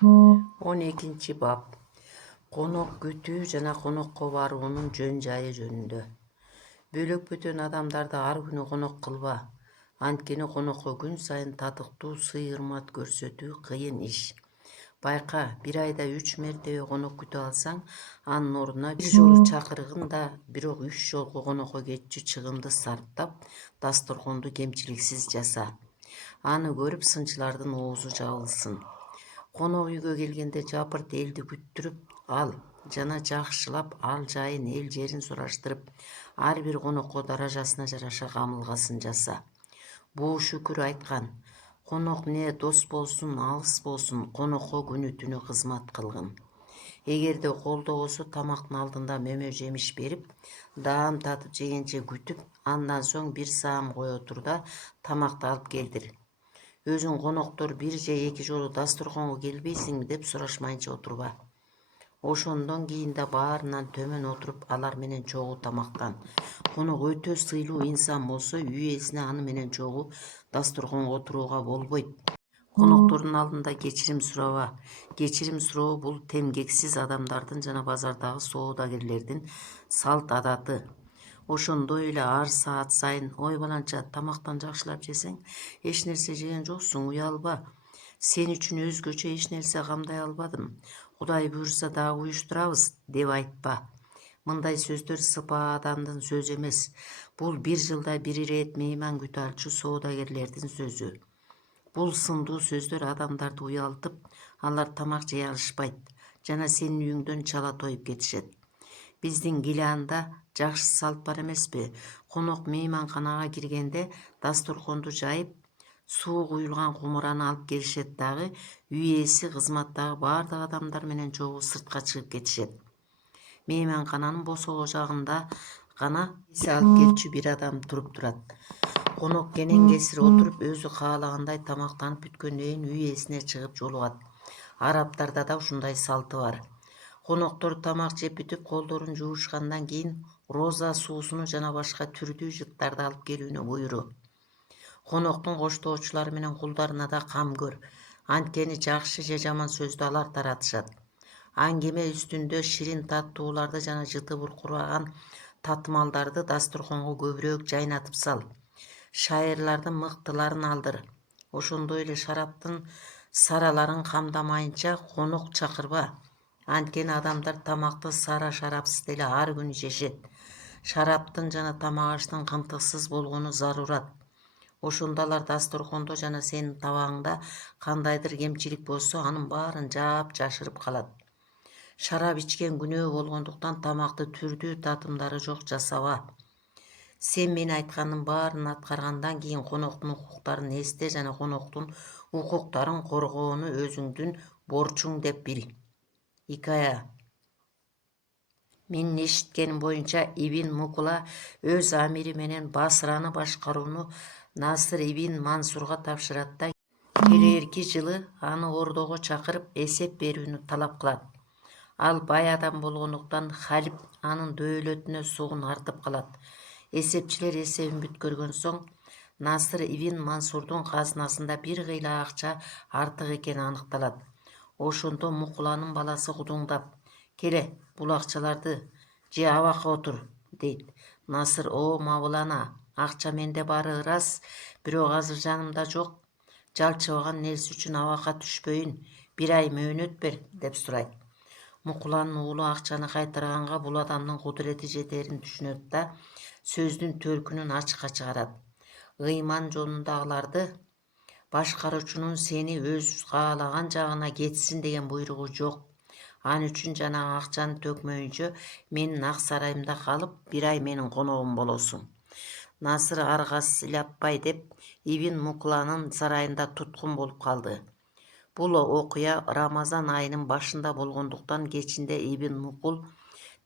12 bab. Konok күтүү жана конокко баруунун жөн жайы жөнүндө. Бөлөк бөтөн адамдарды ар күнү конок кылба. Анткени конокко күн сайын татыктуу сый-ырмат көрсөтүү кыйын иш. Байка, бир айда 3 мертебе конок күтө алсаң, анын ордуна бир жолу чакыргын да, бирок 3 жолку конокко кетчү чыгымды сарптап, дасторконду кемчиликсиз жаса. Аны көрүп сынчылардын оозу жабылсын. Конок үйгө келгенде жапырт элди күттүрүп ал жана жакшылап ал жайын эл жерин сураштырып, ар бир конокко даражасына жараша камылгасын жаса. Буу Шүкүр айткан: конок не дос болсун, алыс болсун, конокко күнү түнү кызмат кылгын. Эгерде колдо болсо тамактын алдында мөмө жемиш берип, даам татып жегенче күтүп, андан соң бир саам кое тур да тамакты алып келдир. Өзүң коноктор бир же эки жолу дасторконго келбейсиңби деп сурашмайынча отурба. Ошондон кийин да баарынан төмөн отуруп алар менен чогуу тамактан. Конок өтө сыйлуу инсан болсо, үй ээсине аны менен чогуу дасторконго отурууга болбойт. Коноктордун алдында кечирим сураба. Кечирим суроо бул темгексиз адамдардын жана базардагы соодагерлердин салт адаты. Ошондой эле ар саат сайын: ой баланча, тамактан жакшылап жесең, эч нерсе жеген жоксуң, уялба. Сен үчүн өзгөчө эч нерсе камдай албадым. Кудай буйрса дагы уюштурабыз деп айтпа. Мындай сөздөр сыпаа адамдын сөзү эмес. Бул бир жылда бир ирет мейман күтө алчу соодагерлердин сөзү. Бул сындуу сөздөр адамдарды уялтып, алар тамак жей алышпайт жана сенин үйүңдөн чала тоюп кетишет. Биздин Гиланда жакшы салт бар эмеспи? Конок мейманканага киргенде дасторконду жайып, суу куюлган кумураны алып келишет дагы, үй ээси кызматтагы баардык адамдар менен чогуу сыртка чыгып кетишет. Мейманкананын босоого жагында гана эси алып келчү бир адам туруп турат. Конок кенен кесир отуруп, өзү каалагандай тамактанып бүткөндөн кийин үй ээсине чыгып жолугат. Арабтарда да ушундай салты бар. Коноктор тамак жеп бүтүп колдорун жуушкандан кийин роза суусуну жана башка түрдүү жыттарды алып келүүнү буйруу. Коноктун коштоочулары менен кулдарына да кам көр. Анткени жакшы же жаман сөздү алар таратышат. Аңгеме үстүндө ширин таттууларды жана жыты буркураган татымалдарды дасторконго көбүрөөк жайнатып сал. Шайырлардын мыктыларын алдыр. Ошондой эле шараптын сараларын камдамайынча конок чакырба. Анткени адамдар тамакты сара шарапсыз деле ар күнү жешет. Шараптын жана тамак аштын кымтыксыз болгону зарурат. Ошондо алар дасторкондо жана сенин табагыңда кандайдыр кемчилик болсо, анын баарын жаап жашырып калат. Шарап ичкен күнөө болгондуктан тамакты түрдүү татымдары жок жасаба. Сен мен айткандын баарын аткаргандан кийин коноктун укуктарын эсте жана коноктун укуктарын коргоону өзүңдүн борчуң деп бил. Икая. Менин эшиткеним боюнча Ибн Мукула өз амири менен Басраны башкарууну Насыр ибн Мансурга тапшырат да келээрки жылы аны ордого чакырып эсеп берүүнү талап кылат. Ал бай адам болгондуктан халиф анын дөөлөтүнө сугун артып калат. Эсепчилер эсебин бүткөргөн соң Насыр ибн Мансурдун казынасында бир кыйла акча артык экени аныкталат. Ошондо Мукуланын баласы кудуңдап: келе, бул акчаларды же абакка отур, дейт. Насыр: о Мавлана, акча менде баары ырас, бирок азыр жанымда жок. Жалчыбаган нерсе үчүн абакка түшпөйүн, бир ай мөөнөт бер, деп сурайт. Мукуланын уулу акчаны кайтарганга бул адамдын кудурети жетерин түшүнөт да сөздүн төркүнүн ачыкка чыгарат. Ыйман жолундагыларды башкаруучунун сени өз каалаган жагына кетсин деген буйругу жок. Ал үчүн жанагы акчаны төкмөйүнчө менин ак сарайымда калып, бир ай менин коногум болосуң. Насыр арга сыйлаппай деп Ибн Мукуланын сарайында туткун болуп калды. Бул окуя Рамазан айынын башында болгондуктан кечинде Ибн Мукул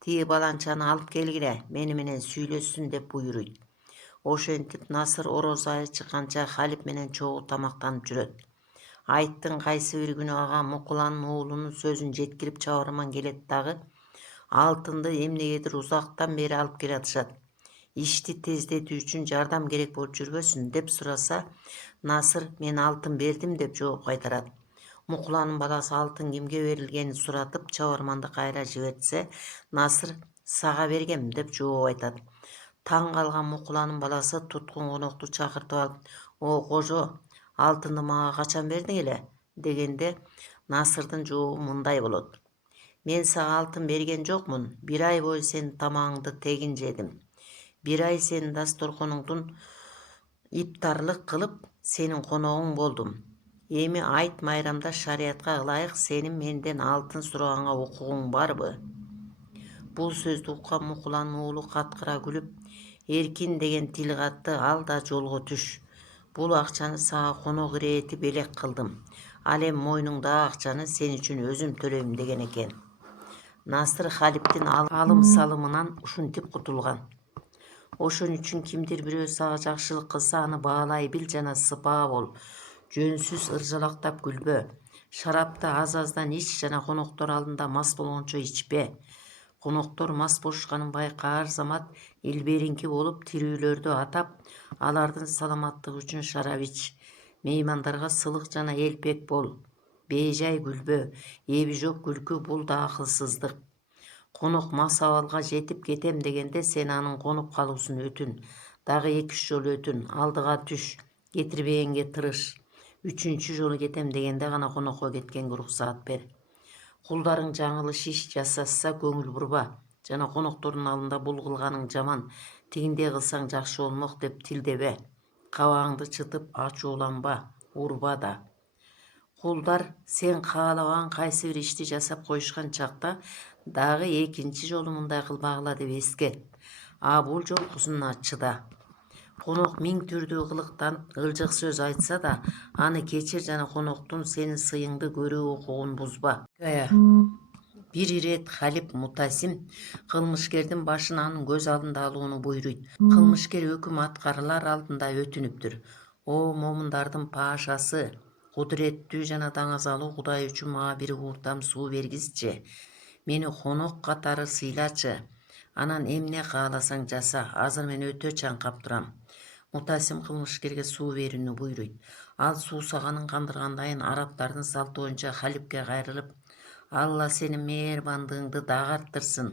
тиги баланчаны алып келгиле, мени менен сүйлөшсүн деп буйруйт. Ошентип Насыр ороз айы чыкканча халиф менен чогуу тамактанып жүрөт. Айттын кайсы бир күнү ага Мукуланын уулунун сөзүн жеткирип чабарман келет дагы алтынды эмнегедир узактан бери алып келатышат. Ишти тездетүү үчүн жардам керек болуп жүрбөсүн деп сураса, Насыр: мен алтын бердим деп жооп кайтарат. Mukulanın balası altın kimge verilgeni suratıp çavarmandı kayra jibetse Nasır sağa bergem dep жооп айтат. Таң калган Мукуланын баласы туткун конокту чакыртып алып, "О кожо, алтынды мага качан бердиң эле?" дегенде Насырдын жообу мындай болот. "Мен сага алтын берген жокмун. 1 ай бою сенин тамагыңды тегин жедим. 1 ай сенин дасторконуңдун иптарлык кылып, сенин коногуң болдум. Эми айт майрамда шариятка ылайык сенин менден алтын сураганга укугуң барбы?" Бул сөздү уккан Мукуланын уулу каткыра күлүп, "Эркин деген тил катты, ал да жолго түш. Бул акчаны сага конок иретип элек кылдым. Ал эми мойнуңдагы акчаны сен үчүн өзүм төлөйм" деген экен. Насыр Халиптин алым салымынан ушинтип кутулган. Ошон үчүн кимдир бирөө сага жакшылык кылса аны баалай бил жана сыпаа бол. Жөнсүз ыржалактап күлбө. Шарапты аз-аздан ич жана коноктор алдында мас болгончо ичпе. Коноктор мас болушканын байкаар замат илберинки болуп тирүүлөрдү атап, алардын саламаттыгы үчүн шарап ич. Меймандарга сылык жана элпек бол. Бейжай күлбө. Эби жок күлкү бул да акылсыздык. Конок мас абалга жетип кетем дегенде сен анын конуп калуусун өтүн. Дагы 2-3 жолу өтүн. Алдыга түш. Кетирбегенге тырыш. 3-чү жолу кетем дегенде гана конокко кеткенге уруксаат бер. Кулдарың жаңылыш иш жасаса көңүл бурба. Жана коноктордун алдында бул кылганың жаман. Тигиндей кылсаң жакшы болмок деп тилдебе. Кабагыңды чытып ачууланба. Урба да. Кулдар сен каалабаган кайсы бир ишти жасап коюшкан чакта дагы 2-чи жолу мындай кылбагыла деп эскерт. А бул жолкусуна чыда. Конок 1000 түрдүү кылыктанып ылжык сөз айтса да, аны кечир жана коноктун сенин сыйыңды көрүү укугун бузба. Бир ирет Халип Мутасим кылмышкердин башын анын көз алдында алууну буйруйт. Кылмышкер өкүм аткарылар алдында өтүнүптүр. О момундардын паашасы, кудуреттүү жана даңазалуу Кудай үчүн мага бир ууртам суу бергизчи. Мени конок катары сыйлачы. Анан эмне кааласаң жаса, азыр мен өтө чаңкап турам. Мутасим кылмышкерге суу берүүнү буйруйт. Ал суусаганын кандыргандайын араптардын салты боюнча Халипке кайрылып, "Алла сенин мээрбандыгыңды дагы арттырсын.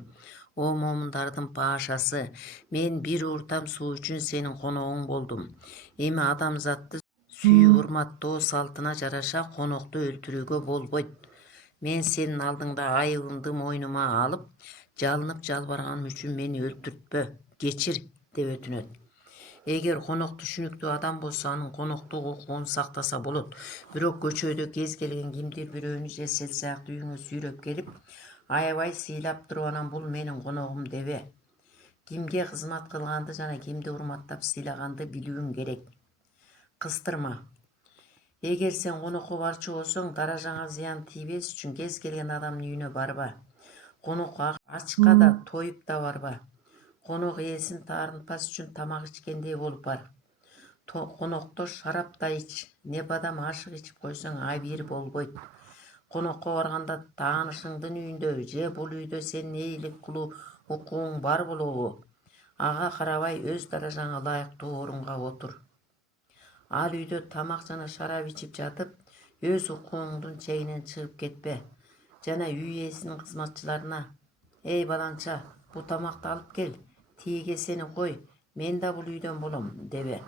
О момундардын паашасы, мен бир ууртам суу үчүн сенин коногуң болдум. Эми адамзатты сүйүп урматтоо салтына жараша конокту өлтүрүүгө болбойт. Мен сенин алдыңда айыбымды мойнума алып, жалынып жалбарганым үчүн мени өлтүртпө, кечир" деп өтүнөт. Эгер конок түшүнүктүү адам болсо анын коноктук укугун сактаса болот. Бирок көчөдө кез келген кимдир бирөөнү же сел сыяктуу үйүңө сүйрөп келип, аябай сыйлап туруп анан бул менин коногум дебе. Кимге кызмат кылганды жана кимди урматтап сыйлаганды билүүң керек. Кыстырма. Эгер сен конокко барчу болсоң, даражаңа зыян тийбес үчүн кез келген адамдын үйүнө барба. Конокко ачка да, тоюп да барба. Конок ээсин таарынтпас үчүн тамак ичкендей болуп бар. Конокто шарап да ич, не бадам ашык ичип койсоң абийир болбойт. Конокко барганда таанышыңдын үйүндө же бул үйдө сенин ээлик кылуу укугуң бар болобу? Ага карабай өз даражаңа ылайыктуу орунга отур. Ал үйдө тамак жана шарап ичип жатып, өз укугуңдун чегинен чыгып кетпе. Жана үй ээсинин кызматчыларына: "Эй баланча, бул тамакты алып кел, тиги кесени кой, мен да бул үйдөн болом" дебе.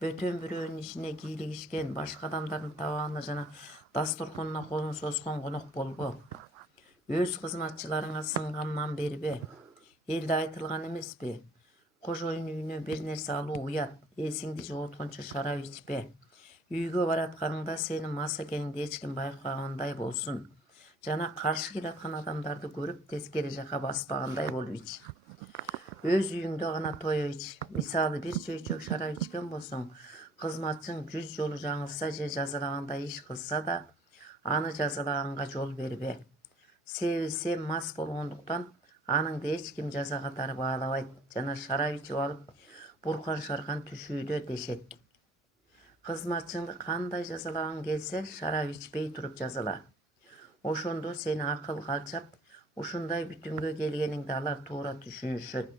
Бөтөн бирөөнүн ишине кийлигишкен, башка адамдардын табагына жана дасторконуна колун созгон конок болбо. Өз кызматчыларыңа сынган бербе. Элде айтылган эмеспи? Кожоюн үйүнө бир нерсе алуу уят, эсиңди жоготкончо шарап ичпе. Үйгө баратканыңда сенин мас экениңди эч ким байкагандай болсун. Жана каршы келаткан адамдарды көрүп тескери жака баспагандай болуп ич. Өз үйүңдө гана тое ич. Мисалы бир чөйчөк шарап ичкен болсоң, кызматчың 100 жолу жаңылса же жазалагандай иш кылса да, аны жазалаганга жол бербе. Себеби сен мас болгондуктан аныңды эч ким жаза катары баалабайт жана шарап ичип алып буркан шаркан түшүүдө дешет. Кызматчыңды кандай жазалагың келсе, шарап ичпей туруп жазала. Ошондо сени акыл калчап, ушундай бүтүмгө келгениңди алар туура түшүнүшөт.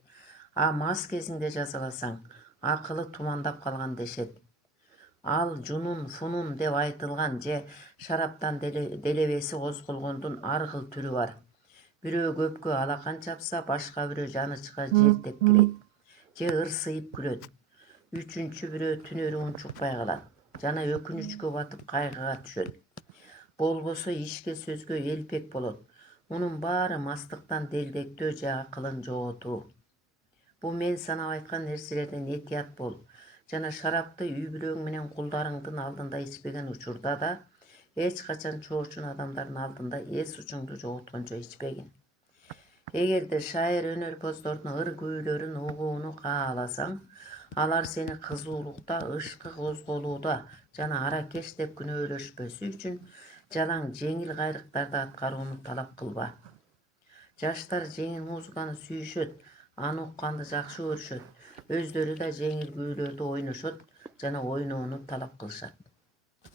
А мас кезиңде жазаласаң, акылы тумандап калган дешет. Ал жунун фунун деп айтылган же шараптан делебеси козголгондун ар кыл түрү бар. Бирөө көпкө алакан чапса, башка бирөө жанычка жертеп кирет же ырсыйып күлөт. Үчүнчү бирөө түнөрү унчукпай калат жана өкүнүчкө батып кайгыга түшөт. Болбосо ишке сөзгө элпек болот. Мунун баары мастыктан делдектөө же акылын жоготуу. Бул мен санап айткан нерселерден этият бол жана шарапты үй бүлөң менен кулдарыңдын алдында ичпеген учурда да эч качан чоочун адамдардын алдында эс учуңду жоготкончо ичпегин. Эгерде шайыр өнөрпоздордун ыр күүлөрүн угууну кааласаң, алар сени кызуулукта, ышкы козголууда жана аракеш деп күнөөлөшпөсү үчүн жалаң жеңил кайрыктарды аткарууну талап кылба. Жаштар жеңил музыканы сүйүшөт, аны укканды жакшы көрүшөт, өздөрү да жеңил күүлөрдү ойношот жана ойноону талап кылышат.